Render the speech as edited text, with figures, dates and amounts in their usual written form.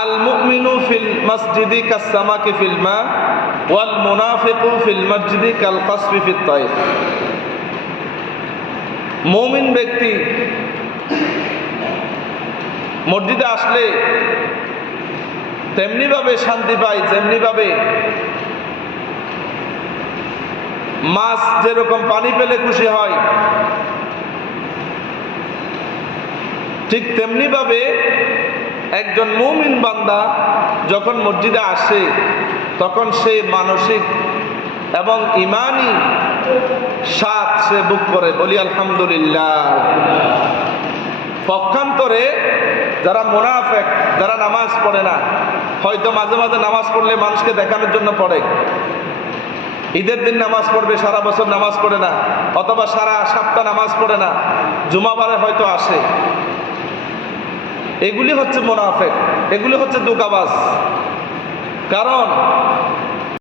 আল মুমিনু feel মসজিদি কাসসামাকি feel মা ওয়াল মুনাফিকু feel মসজিদি কাল কাসফি ফিত তাইর। মুমিন ব্যক্তি মসজিদে আসলে তেমনিভাবে শান্তি পায়, যেমনিভাবে মাছ যেরকম পানি পেলে খুশি হয়, ঠিক তেমনিভাবে একজন মুমিন বান্দা যখন মসজিদে আসে তখন সে মানসিক এবং ইমানি স্বাদ সে বুক করে। বলি আলহামদুলিল্লাহ। পক্ষান্তরে যারা মুনাফিক, যারা নামাজ পড়ে না, হয়তো মাঝে মাঝে নামাজ পড়লে মানুষকে দেখানোর জন্য পড়ে, ঈদের দিন নামাজ পড়বে, সারা বছর নামাজ পড়ে না, অথবা সারা সপ্তাহ নামাজ পড়ে না, জুমাবারে হয়তো আসে, এগুলি হচ্ছে মুনাফিক, এগুলি হচ্ছে ধোঁকাবাজ। কারণ